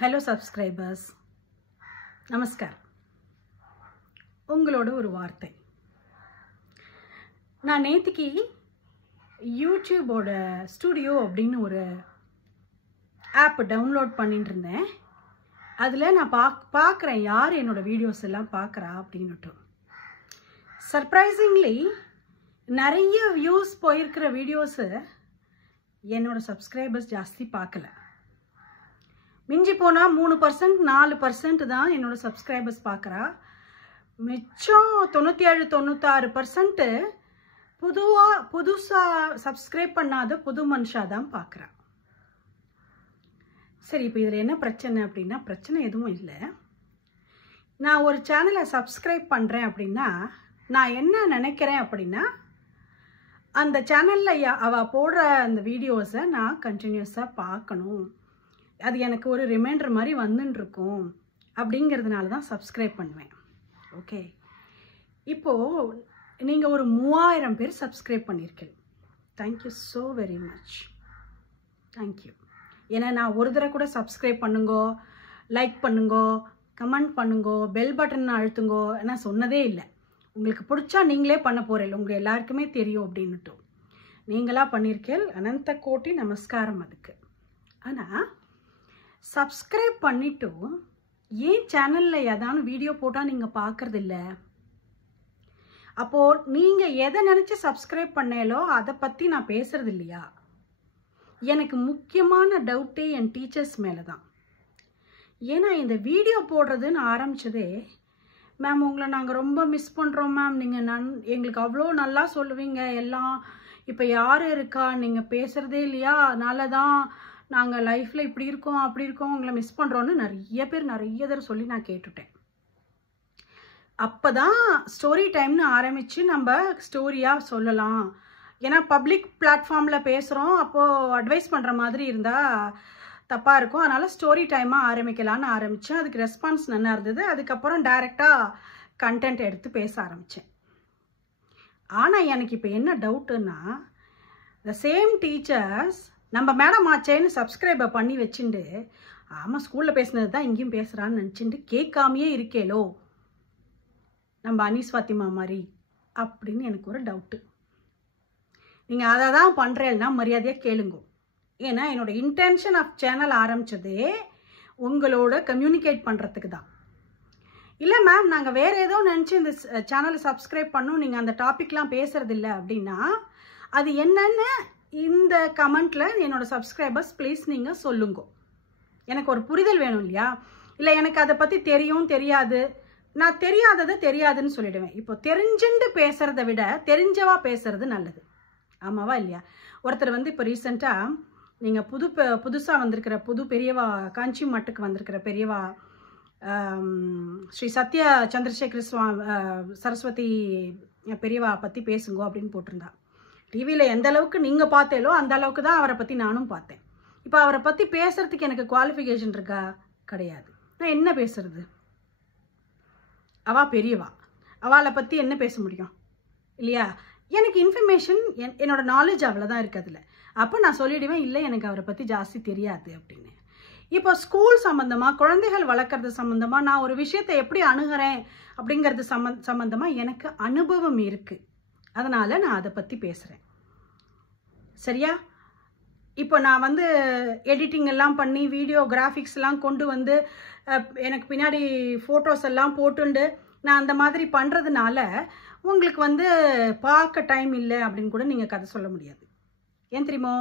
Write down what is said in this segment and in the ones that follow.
Hello subscribers. Namaskar. உங்களோட ஒரு வார்த்தை. நான் நேத்திக்கு யூடியூபோட ஸ்டுடியோ அப்படின்னு ஒரு ஆப் டவுன்லோட் பண்ணிட்டு இருந்தேன். அதில் நான் பார்க்குறேன் யார் என்னோட வீடியோஸ் எல்லாம் பார்க்குறா அப்படின்னுட்டு. சர்ப்ரைசிங்லி நிறைய வியூஸ் போயிருக்கிற வீடியோஸு என்னோட சப்ஸ்கிரைபர்ஸ் ஜாஸ்தி பார்க்கல. மிஞ்சி போனால் 3% 4% தான் என்னோட சப்ஸ்கிரைபர்ஸ் பார்க்குறா. மிச்சம் 97-96% புதுசாக சப்ஸ்கிரைப் பண்ணாத புது மனுஷா தான் பார்க்குறா. சரி, இப்போ இதில் என்ன பிரச்சனை அப்படின்னா, பிரச்சனை எதுவும் இல்லை. நான் ஒரு சேனலை சப்ஸ்கிரைப் பண்ணுறேன் அப்படின்னா நான் என்ன நினைக்கிறேன் அப்படின்னா, அந்த சேனலில் அவள் போடுற அந்த வீடியோஸை நான் கண்டினியூஸாக பார்க்கணும், அது எனக்கு ஒரு ரிமைண்டர் மாதிரி வந்துட்டுருக்கும் அப்படிங்கிறதுனால தான் சப்ஸ்கிரைப் பண்ணுவேன். ஓகே, இப்போது நீங்கள் ஒரு 3000 பேர் சப்ஸ்கிரைப் பண்ணியிருக்கேன். Thank you so very much. Thank you. ஏன்னா நான் ஒரு தடவை கூட சப்ஸ்கிரைப் பண்ணுங்கோ, லைக் பண்ணுங்கோ, கமெண்ட் பண்ணுங்கோ, பெல் பட்டன் அழுத்துங்கோ நான் சொன்னதே இல்லை. உங்களுக்கு பிடிச்சா நீங்களே பண்ண போகிறீங்க, உங்கள் எல்லாருக்குமே தெரியும் அப்படின்னுட்டு நீங்களாக பண்ணியிருக்கேன். அனந்த கோட்டி நமஸ்காரம் அதுக்கு. ஆனால் சப்ஸ்கிரைப் பண்ணிவிட்டு ஏன் சேனலில் ஏதான வீடியோ போட்டால் நீங்கள் பார்க்குறதில்ல? அப்போது நீங்கள் எதை நினச்சி சப்ஸ்கிரைப் பண்ணேலோ அதை பற்றி நான் பேசுகிறது இல்லையா? எனக்கு முக்கியமான டவுட்டே என் டீச்சர்ஸ் மேலே தான். ஏன்னா இந்த வீடியோ போடுறதுன்னு ஆரம்பித்ததே, மேம் உங்களை நாங்கள் ரொம்ப மிஸ் பண்ணுறோம் மேம், நீங்கள் எங்களுக்கு அவ்வளோ நல்லா சொல்லுவீங்க எல்லாம், இப்போ யார் இருக்கா, நீங்கள் பேசுகிறதே இல்லையா, அதனால தான் நாங்கள் லைஃப்பில் இப்படி இருக்கோம் அப்படி இருக்கோம், உங்களை மிஸ் பண்ணுறோன்னு நிறைய தடவை சொல்லி நான் கேட்டுட்டேன். அப்போ தான் ஸ்டோரி டைம்னு ஆரம்பித்து நம்ம ஸ்டோரியாக சொல்லலாம். ஏன்னா பப்ளிக் பிளாட்ஃபார்மில் பேசுகிறோம், அப்போது அட்வைஸ் பண்ணுற மாதிரி இருந்தால் தப்பாக இருக்கும். அதனால் ஸ்டோரி டைமாக ஆரம்பிக்கலான்னு ஆரம்பித்தேன். அதுக்கு ரெஸ்பான்ஸ் நல்லா இருந்தது. அதுக்கப்புறம் டைரெக்டாக கண்டென்ட் எடுத்து பேச ஆரம்பித்தேன். ஆனால் எனக்கு இப்போ என்ன டவுட்டுன்னா, த சேம் டீச்சர்ஸ் நம்ம மேடம் ஆச்சேன்னு சப்ஸ்கிரைபர் பண்ணி வச்சுட்டு, ஆமாம் ஸ்கூலில் பேசுனது தான் இங்கேயும் பேசுகிறான்னு நினச்சிட்டு கேட்காமையே இருக்கேலோ நம்ம அனீஸ் ஃபாத்திமா மாதிரி அப்படின்னு எனக்கு ஒரு டவுட்டு. நீங்கள் அதை தான் பண்ணுறேன்னா மரியாதையாக கேளுங்க. ஏன்னா என்னோட இன்டென்ஷன் ஆஃப் சேனல் ஆரம்பித்ததே உங்களோட கம்யூனிகேட் பண்ணுறதுக்கு தான். இல்லை மேம் நாங்கள் வேறு ஏதோ நினச்சி இந்த சேனலை சப்ஸ்கிரைப் பண்ணோம், நீங்கள் அந்த டாப்பிக்லாம் பேசுகிறதில்ல அப்படின்னா அது என்னென்னு இந்த கமெண்ட்டில் என்னோட சப்ஸ்கிரைபர்ஸ் ப்ளீஸ் நீங்கள் சொல்லுங்க. எனக்கு ஒரு புரிதல் வேணும் இல்லையா? இல்லை எனக்கு அதை பற்றி தெரியும் தெரியாது, நான் தெரியாததை தெரியாதுன்னு சொல்லிடுவேன். இப்போ தெரிஞ்சுண்டு பேசுகிறத விட தெரிஞ்சவா பேசுறது நல்லது, ஆமாவா இல்லையா? ஒருத்தர் இப்போ ரீசெண்டாக நீங்கள் புதுசாக வந்திருக்கிற பெரியவா, காஞ்சி மட்டுக்கு வந்திருக்கிற பெரியவா ஸ்ரீ சத்ய சந்திரசேகர் சரஸ்வதி பெரியவா பற்றி பேசுங்கோ அப்படின்னு போட்டிருந்தா. டிவியில் எந்த அளவுக்கு நீங்கள் பார்த்தேலோ அந்த அளவுக்கு தான் அவரை பற்றி நானும் பார்த்தேன். இப்போ அவரை பற்றி பேசுகிறதுக்கு எனக்கு குவாலிஃபிகேஷன் இருக்கா? கிடையாது. நான் என்ன பேசுறது? அவா பெரியவா, அவளை பற்றி என்ன பேச முடியும் இல்லையா? எனக்கு இன்ஃபர்மேஷன் என்னோட நாலேஜ் அவ்வளோதான் இருக்குதுல. அப்போ நான் சொல்லிடுவேன், இல்லை எனக்கு அவரை பற்றி ஜாஸ்தி தெரியாது அப்படின்னு. இப்போ ஸ்கூல் சம்மந்தமாக, குழந்தைகள் வளர்க்குறது சம்மந்தமாக நான் ஒரு விஷயத்தை எப்படி அணுகிறேன் அப்படிங்கிறது சம்மந்தமாக எனக்கு அனுபவம் இருக்குது. அதனால் நான் அதை பற்றி பேசுகிறேன். சரியா? இப்போ நான் எடிட்டிங் எல்லாம் பண்ணி வீடியோ கிராஃபிக்ஸ் எல்லாம் கொண்டு எனக்கு பின்னாடி ஃபோட்டோஸ் எல்லாம் போட்டுண்டு நான் அந்த மாதிரி பண்ணுறதுனால உங்களுக்கு பார்க்க டைம் இல்லை அப்படின்னு கூட நீங்கள் கதை சொல்ல முடியாது. ஏன் தெரியுமோ?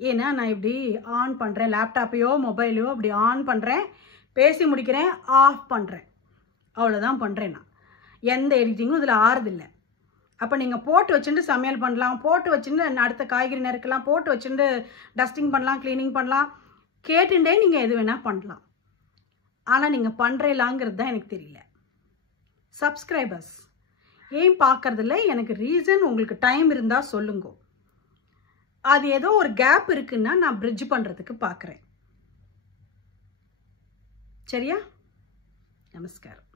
ஏன்னா நான் இப்படி ஆன் பண்ணுறேன், லேப்டாப்பையோ மொபைலையோ அப்படி ஆன் பண்ணுறேன், பேசி முடிக்கிறேன், ஆஃப் பண்ணுறேன், அவ்வளோதான் பண்ணுறேன். நான் எந்த எடிட்டிங்கும் இதில் ஆறுதில்லை. அப்போ நீங்கள் போட்டு வச்சுட்டு சமையல் பண்ணலாம், போட்டு வச்சுட்டு அடுத்த காய்கறி நறுக்கலாம், போட்டு வச்சுட்டு டஸ்டிங் பண்ணலாம், க்ளீனிங் பண்ணலாம், கேட்டுட்டே நீங்கள் எது வேணால் பண்ணலாம். ஆனால் நீங்கள் பண்ணுறீங்களாங்கிறது தான் எனக்கு தெரியல. சப்ஸ்கிரைபர்ஸ் ஏன் பார்க்கறதில்ல? எனக்கு ரீசன் உங்களுக்கு டைம் இருந்தால் சொல்லுங்க. அது ஏதோ ஒரு கேப் இருக்குன்னா நான் பிரிட்ஜ் பண்ணுறதுக்கு பார்க்குறேன். சரியா? நமஸ்காரம்.